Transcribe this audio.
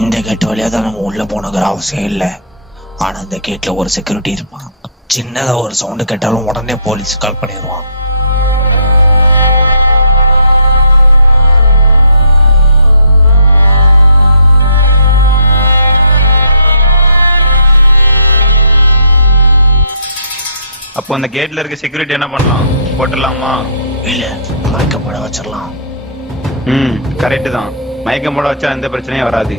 இந்த கேட் வழியா தான் நம்ம உள்ள போனங்கிற அவசியம் இல்லை. ஆனா இந்த கேட்ல ஒரு செக்யூரிட்டி இருப்பான். சின்னதா ஒரு சவுண்டு கேட்டாலும் உடனே போலீஸ் கால் பண்ணிடுவான். அப்போ அந்த கேட்ல இருக்க செக்யூரிட்டி என்ன பண்ணலாம்? போட்டுடலாமா? இல்ல, மயக்கப்பட வச்சிடலாம். கரெக்ட் தான். மயக்கம் போட வச்சா எந்த பிரச்சனையும் வராது.